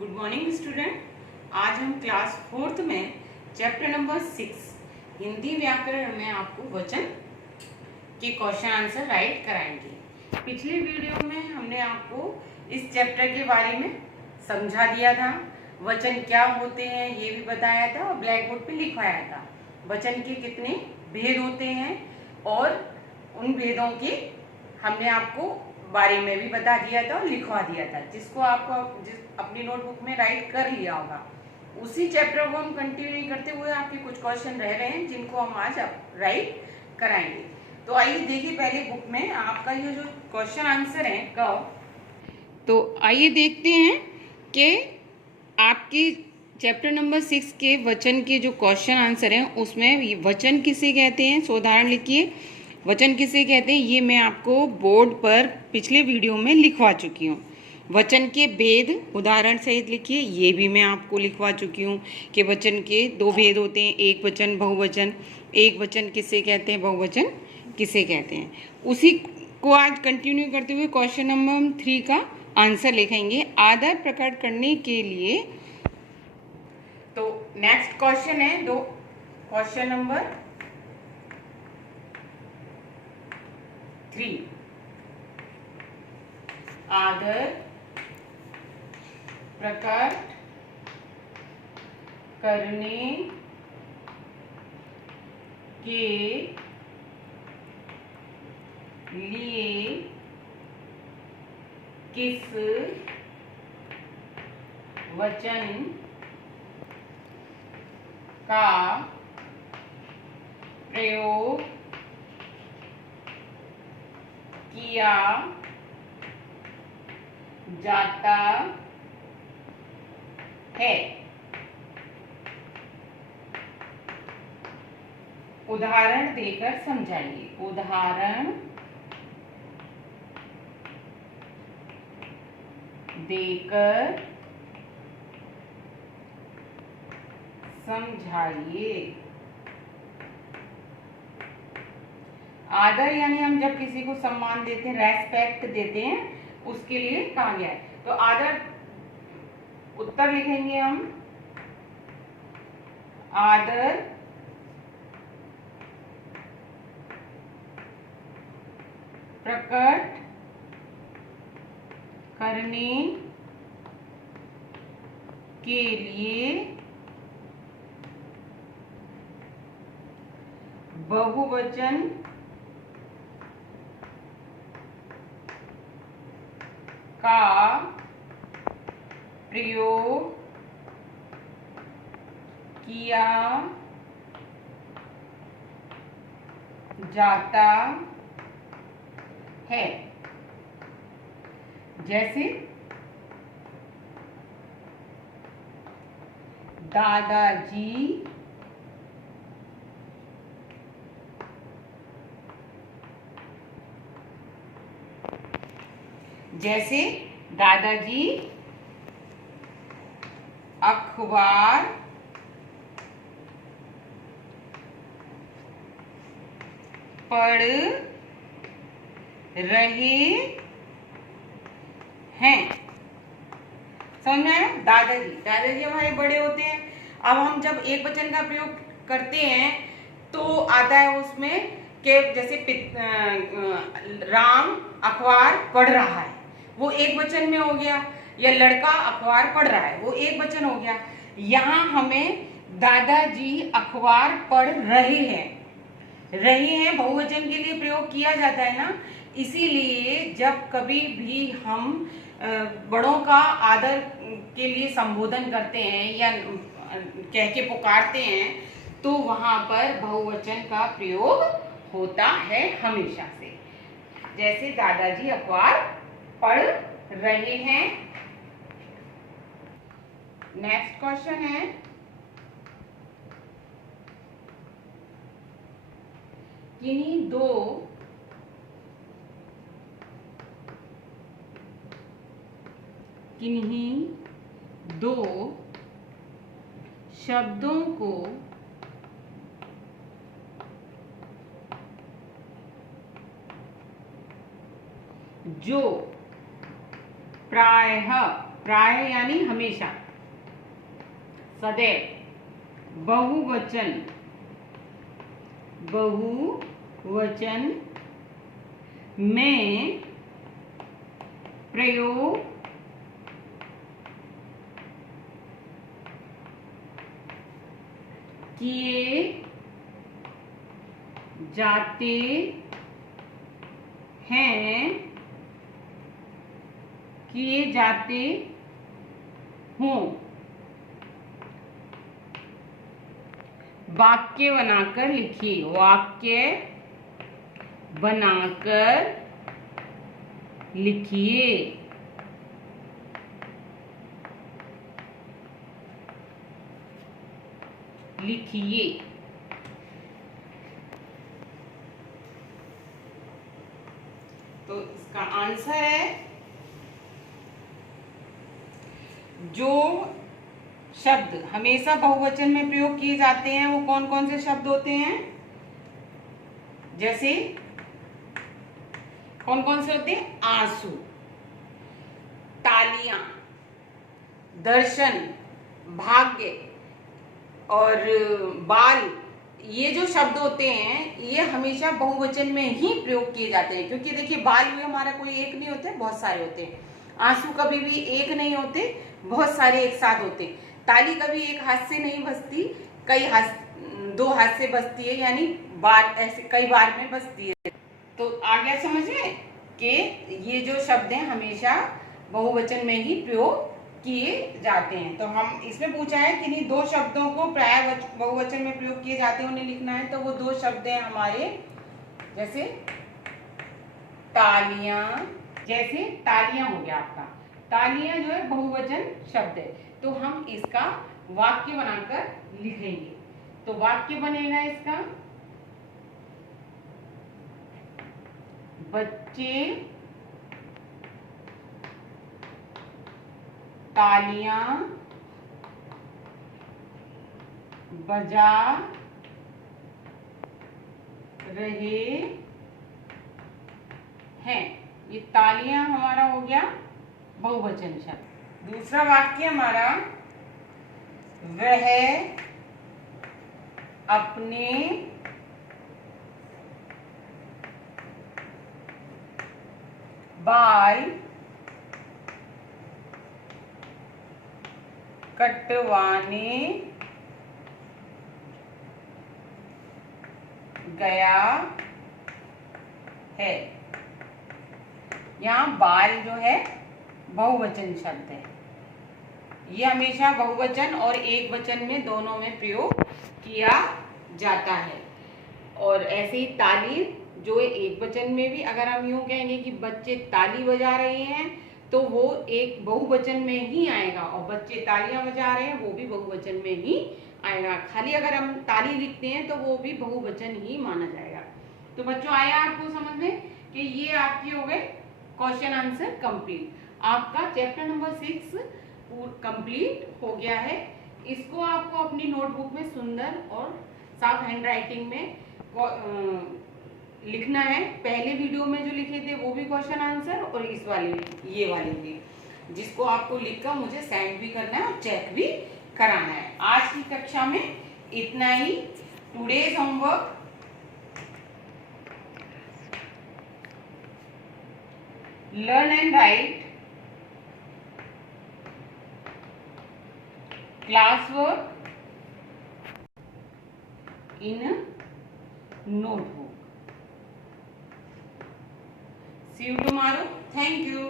Good morning student. आज हम class 4th में चैप्टर नंबर 6 हिंदी व्याकरण में आपको वचन के क्वेश्चन आंसर राइट कराएंगे। पिछले वीडियो में हमने आपको इस चैप्टर के बारे में समझा दिया था, वचन क्या होते हैं ये भी बताया था और ब्लैक बोर्ड पे लिखवाया था। वचन के कितने भेद होते हैं और उन भेदों की हमने आपको बारे में भी बता दिया था और लिखवा दिया था, जिसको आपको अपनी नोटबुक में राइट कर लिया होगा। उसी चैप्टर को हम कंटिन्यू करते हुए आपके कुछ क्वेश्चन रह रहे हैं जिनको हम आज राइट कराएंगे। तो आइए देखिए, पहले बुक में आपका ये जो क्वेश्चन आंसर है तो आइए देखते हैं कि आपकी चैप्टर नंबर 6 के वचन के जो क्वेश्चन आंसर हैं उसमें वचन किसे कहते हैं। सो उदाहरण लिखिए, वचन किसे कहते हैं ये मैं आपको बोर्ड पर पिछले वीडियो में लिखवा चुकी हूँ। वचन के भेद उदाहरण सहित लिखिए, ये भी मैं आपको लिखवा चुकी हूँ कि वचन के दो भेद होते हैं, एक वचन बहुवचन। एक वचन किसे कहते हैं, बहुवचन किसे कहते हैं। उसी को आज कंटिन्यू करते हुए क्वेश्चन नंबर 3 का आंसर लिखेंगे। आदर प्रकट करने के लिए तो नेक्स्ट क्वेश्चन है क्वेश्चन नंबर 3। आदर प्रकट करने के लिए किस वचन का प्रयोग किया जाता है। उदाहरण देकर समझाइए। उदाहरण देकर समझाइए। आदर यानी हम जब किसी को सम्मान देते हैं, रेस्पेक्ट देते हैं, उसके लिए कहा गया है। तो आदर उत्तर लिखेंगे हम, आदर प्रकट करने के लिए बहुवचन का प्रयोग किया जाता है। जैसे दादाजी अखबार पढ़ रहे हैं। समझ में आया? दादाजी हमारे बड़े होते हैं। अब हम जब एक वचन का प्रयोग करते हैं तो आता है उसमें कि जैसे राम अखबार पढ़ रहा है, वो एक वचन में हो गया। या लड़का अखबार पढ़ रहा है, वो एक वचन हो गया। यहाँ हमें दादाजी अखबार पढ़ रहे हैं बहुवचन के लिए प्रयोग किया जाता है ना। इसीलिए जब कभी भी हम बड़ों का आदर के लिए संबोधन करते हैं या कह के पुकारते हैं तो वहां पर बहुवचन का प्रयोग होता है हमेशा से। जैसे दादाजी अखबार पढ़ रहे हैं। नेक्स्ट क्वेश्चन है, किन्हीं दो शब्दों को जो प्रायः प्राय यानी हमेशा, सदैव, बहुवचन, बहुवचन में प्रयोग किए जाते हैं, किए जाते हों। वाक्य बनाकर लिखिए, वाक्य बनाकर लिखिए। लिखिए। तो इसका आंसर है, जो शब्द हमेशा बहुवचन में प्रयोग किए जाते हैं वो कौन कौन से शब्द होते हैं? जैसे कौन कौन से होते हैं? आंसू, तालियां, दर्शन, भाग्य और बाल। ये जो शब्द होते हैं ये हमेशा बहुवचन में ही प्रयोग किए जाते हैं, क्योंकि देखिए बाल हुए हमारा कोई एक नहीं होते, बहुत सारे होते हैं। आंसू कभी भी एक नहीं होते, बहुत सारे एक साथ होते हैं। ताली कभी एक हाथ से नहीं बजती, कई हाथ, दो हाथ से बजती है, यानी बार ऐसे कई बार में बजती है। तो आ गया समझ में कि ये जो शब्द हैं हमेशा बहुवचन में ही प्रयोग किए जाते हैं। तो हम इसमें पूछा है कि नहीं दो शब्दों को प्राय बहुवचन में प्रयोग किए जाते हैं उन्हें लिखना है। तो वो दो शब्द हैं हमारे, जैसे तालियां, जैसे तालियां हो गया आपका, तालियां जो है बहुवचन शब्द है, तो हम इसका वाक्य बनाकर लिखेंगे। तो वाक्य बनेगा इसका, बच्चे तालियां बजा रहे हैं। ये तालियां हमारा हो गया बहुवचन शब्द। दूसरा वाक्य हमारा, वह अपने बाल कटवाने गया है। यहाँ बाल जो है बहुवचन शब्द है, ये हमेशा बहुवचन और एक वचन में दोनों में प्रयोग किया जाता है। और ऐसे ही ताली जो एक वचन में भी, अगर हम यूं कहेंगे कि बच्चे ताली बजा रहे हैं, तो वो एक बहुवचन में ही आएगा, और बच्चे तालियां बजा रहे हैं वो भी बहुवचन में ही आएगा। खाली अगर हम ताली लिखते हैं तो वो भी बहुवचन ही माना जाएगा। तो बच्चों आया आपको समझ में कि ये आपके हो गए क्वेश्चन आंसर कंप्लीट। आपका चैप्टर नंबर 6 कंप्लीट हो गया है। इसको आपको अपनी नोटबुक में सुंदर और साफ हैंडराइटिंग में लिखना है। पहले वीडियो में जो लिखे थे वो भी क्वेश्चन आंसर, और इस वाले ये वाले भी, जिसको आपको लिखकर मुझे सेंड भी करना है और चेक भी कराना है। आज की कक्षा में इतना ही। Today's homework, learn and write class work in a notebook. See you tomorrow. Thank you.